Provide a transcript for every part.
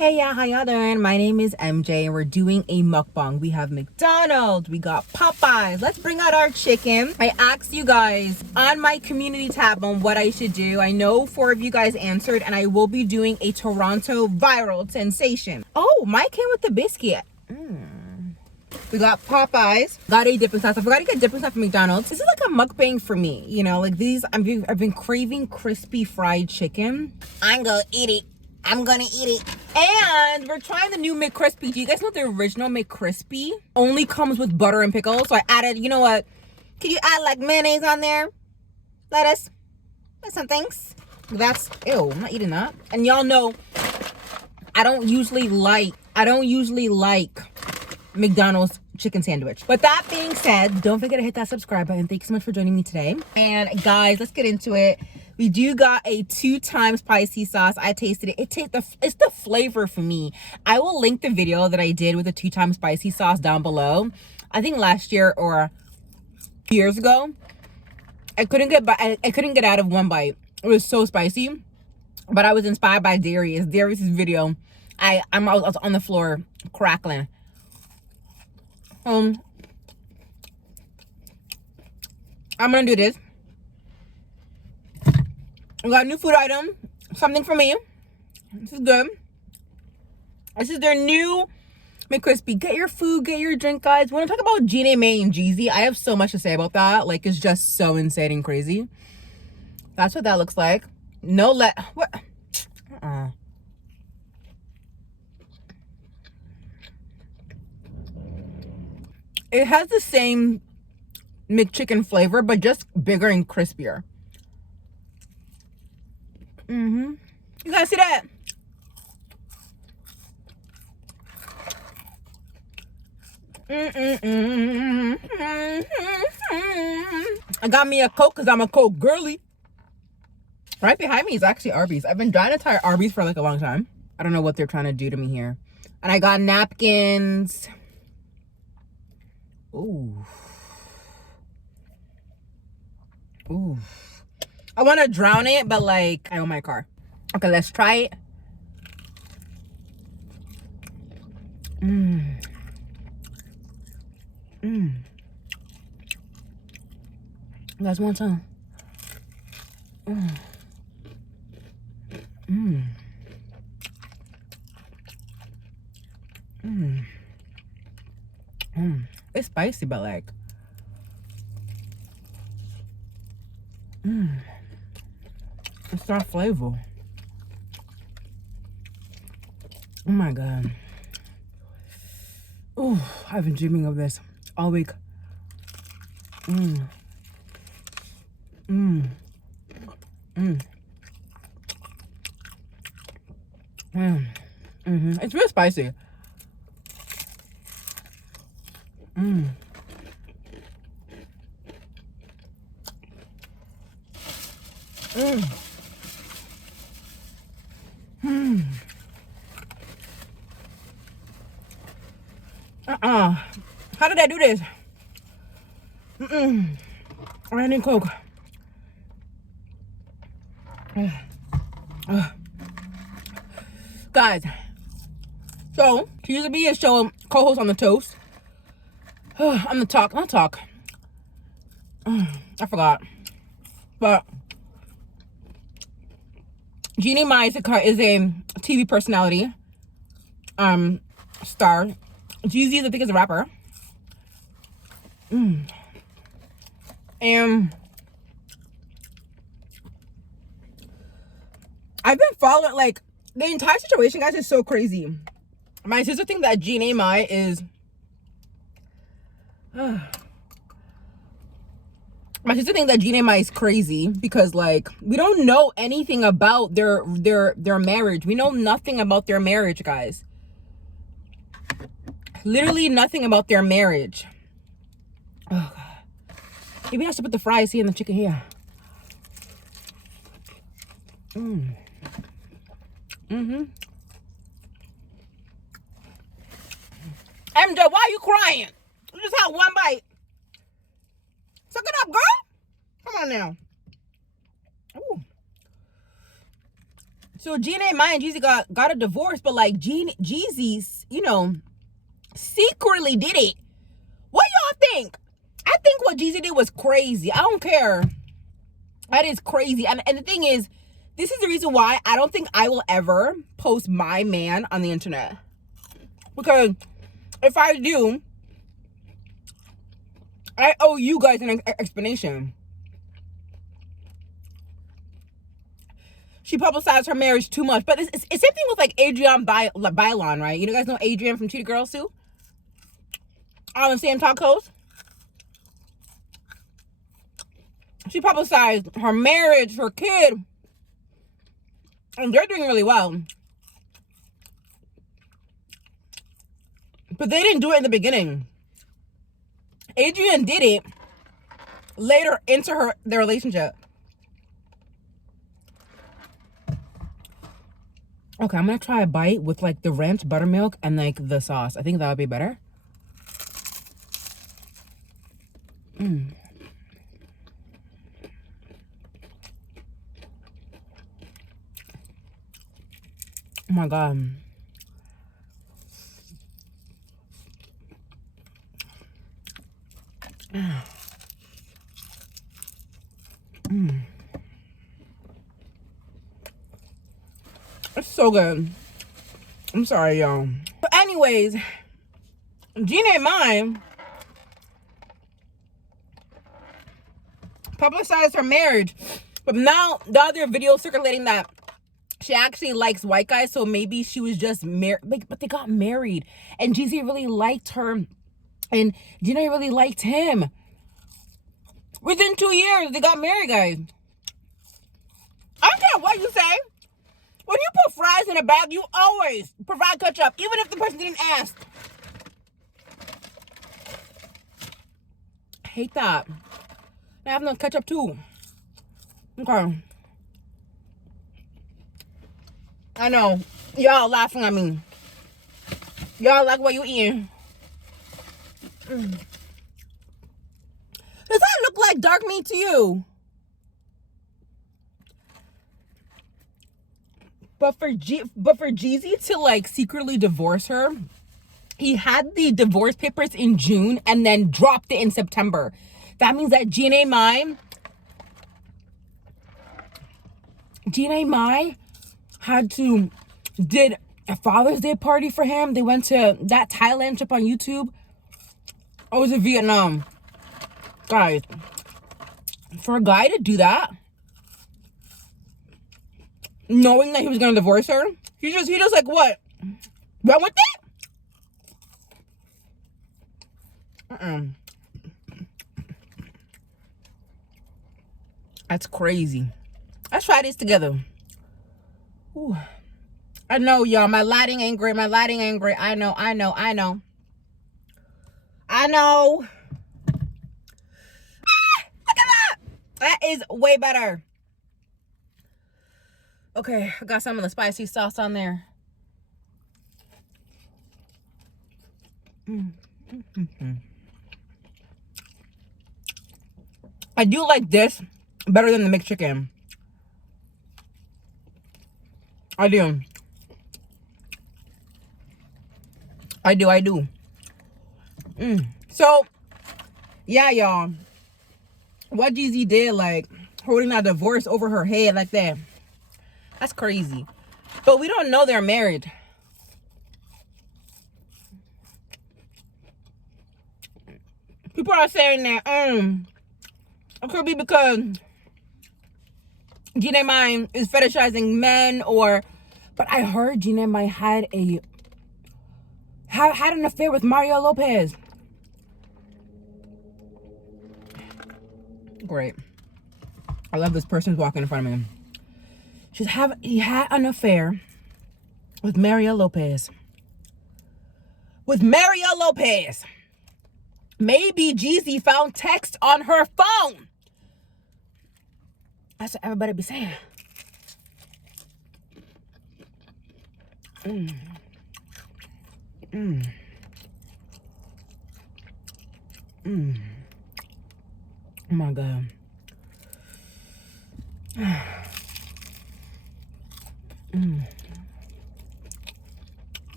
Hey, yeah, how y'all doing? My name is MJ and we're doing a mukbang. We have McDonald's, we got Popeyes. Let's bring out our chicken. I asked you guys on my community tab on what I should do. I know 4 of you guys answered, and I will be doing a Toronto viral sensation. Oh, mine came with the biscuit. We got Popeyes, got a dipping sauce. I forgot to get dipping sauce from McDonald's. This is like a mukbang for me, you know, like these. I've been craving crispy fried chicken. I'm gonna eat it. I'm gonna eat it. And we're trying the new McCrispy. Do you guys know the original McCrispy only comes with butter and pickles? So I added, you know what? Could you add like mayonnaise on there? Lettuce. And some things. That's, ew, I'm not eating that. And y'all know, I don't usually like McDonald's chicken sandwich. With that being said, don't forget to hit that subscribe button. Thank you so much for joining me today. And guys, let's get into it. We do got a 2-time spicy sauce. I tasted it. It's the flavor for me. I will link the video that I did with the 2-time spicy sauce down below. I think last year or years ago. I couldn't get out of one bite. It was so spicy. But I was inspired by Darius's video. I was on the floor crackling. I'm gonna do this. We got a new food item, something for me. This is good. This is their new McCrispy. Get your food, get your drink, guys. When I talk about Jeannie, May, and Jeezy, I have so much to say about that. Like, it's just so insane and crazy. That's what that looks like. What? It has the same McChicken flavor, but just bigger and crispier. You guys see that? I got me a Coke because I'm a Coke girly. Right behind me is actually Arby's. I've been trying to try Arby's for like a long time. I don't know what they're trying to do to me here. And I got napkins. Ooh. I want to drown it, but like, I own my car. Okay, let's try it. You guys want some? It's spicy, but like, it's not flavor. Oh my god. Oh, I've been dreaming of this all week. It's real spicy. How did I do this? I need Coke. Guys, so she used to be a show co-host on the toast. On the talk, not talk. I forgot. But Jeannie Mai is a TV personality, star. Jeezy, I think, is a rapper. And I've been following, like, the entire situation, guys, is so crazy. My sister thinks that Jeannie Mai is my sister thinks that Jeannie Mai is crazy because, like, we don't know anything about their marriage. We know nothing about their marriage, guys. Literally nothing about their marriage. Oh god. Maybe I have to put the fries here and the chicken here. MJ, why are you crying? You just had one bite. Suck it up, girl. Come on now. Ooh. So Jeannie, Maya, and Jeezy got a divorce, but like Jeezy, you know, secretly did it. What y'all think? I think what Jeezy did was crazy. I don't care. That is crazy. And the thing is, this is the reason why I don't think I will ever post my man on the internet. Because if I do, I owe you guys an explanation. She publicized her marriage too much. But it's same thing with like Adrienne Bailon, right? You guys know Adrienne from Cheetah Girls too? On the same talk host. She publicized her marriage, her kid. And they're doing really well. But they didn't do it in the beginning. Adrienne did it later into their relationship. Okay, I'm gonna try a bite with like the ranch buttermilk and like the sauce. I think that would be better. Oh my God. It's so good. I'm sorry, y'all. But anyways, Jeannie and mine publicized her marriage, but now the other video circulating that she actually likes white guys, so maybe she was just married. But they got married, and Jeezy really liked her, and Jeannie really liked him. Within 2 years, they got married, guys. I don't care what you say. When you put fries in a bag, you always provide ketchup, even if the person didn't ask. I hate that. I have no ketchup too. Okay. I know. Y'all laughing at me. Y'all like what you eating. Does that look like dark meat to you? But for Jeezy to like secretly divorce her, he had the divorce papers in June and then dropped it in September. That means that Jeannie Mai did a Father's Day party for him. They went to that Thailand trip on YouTube. I was in Vietnam. Guys, for a guy to do that, knowing that he was gonna divorce her, he just like what? Went with it? That's crazy. Let's try this together. Ooh. I know, y'all. My lighting ain't great. I know. Look at that. That is way better. Okay, I got some of the spicy sauce on there. I do like this better than the mixed chicken. I do. So, yeah, y'all. What Jeezy did, like, holding that divorce over her head like that, that's crazy. But we don't know they're married. People are saying that, it could be because Jeannie Mai is fetishizing men, but I heard Jeannie Mai had an affair with Mario Lopez. Great. I love this person's walking in front of me. He had an affair with Mario Lopez. Maybe Jeezy found text on her phone. That's what everybody be saying. Oh my God.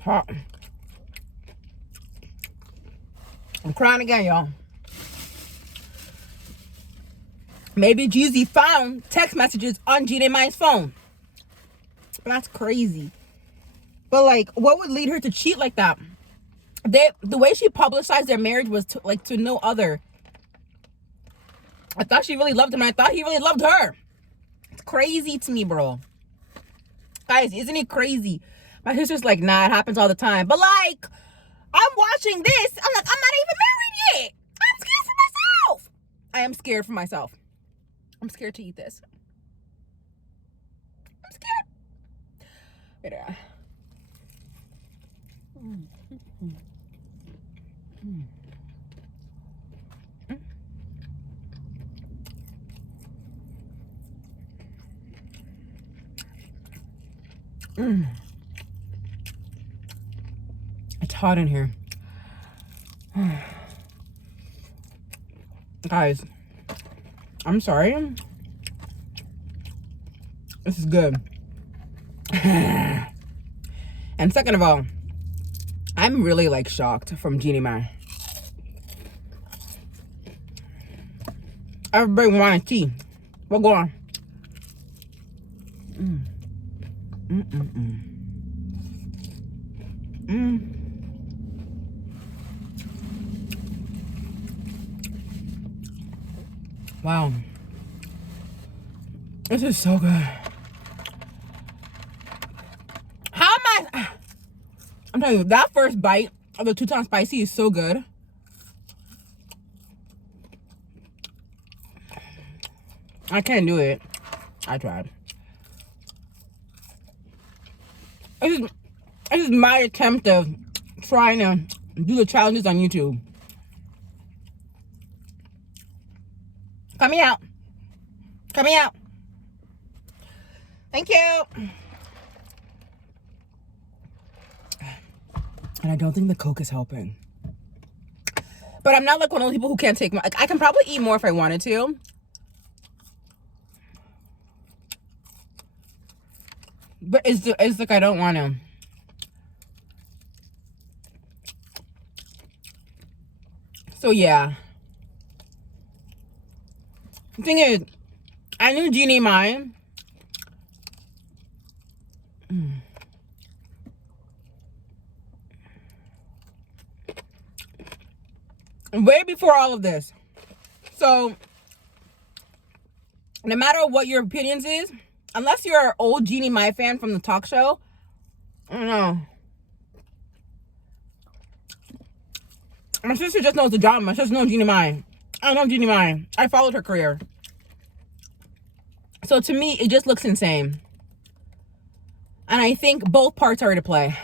Hot. I'm crying again, y'all. Maybe Jeezy found text messages on Jeannie Mine's phone. That's crazy. But like, what would lead her to cheat like that? The way she publicized their marriage was to no other. I thought she really loved him. I thought he really loved her. It's crazy to me, bro. Guys, isn't it crazy? My sister's like, nah, it happens all the time. But like, I'm watching this. I'm like, I'm not even married yet. I'm scared for myself. I am scared for myself. I'm scared to eat this. I'm scared. Wait a minute. It's hot in here. Guys, I'm sorry. This is good. And second of all, I'm really like shocked from Jeannie Man. Everybody wanted tea. What go on? Wow. This is so good. How am I? I'm telling you, that first bite of the 2-ton spicy is so good. I can't do it. I tried. This is my attempt of trying to do the challenges on YouTube. Coming out. Coming out. Thank you. And I don't think the Coke is helping. But I'm not like one of those people who can't take like, I can probably eat more if I wanted to. But it's like I don't want to. So yeah. The thing is, I knew Jeannie Mine. Way before all of this. So, no matter what your opinions is, unless you're an old Jeannie Mai fan from the talk show, I don't know. My sister just knows the drama. My sister knows Jeannie Mai. I know Jeannie Mai. I followed her career. So to me, it just looks insane. And I think both parts are to play.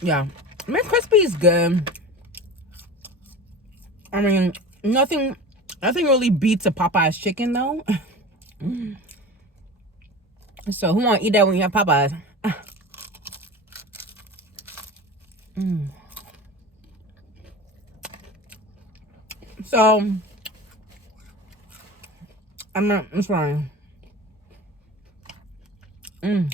Yeah, McCrispy is good. I mean, nothing really beats a Popeyes chicken though. So who want to eat that when you have Popeyes? So I'm sorry. Ooh.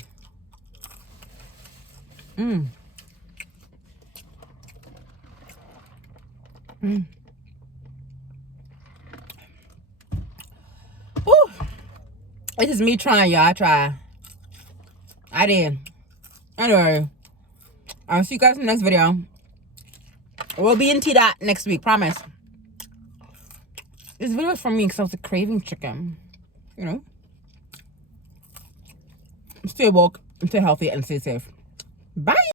This is me trying, y'all. I tried. I did. Anyway, I'll see you guys in the next video. We'll be in T-Dot next week, promise. This video is for me because I was craving chicken. You know? Stay woke, stay healthy, and stay safe. Bye!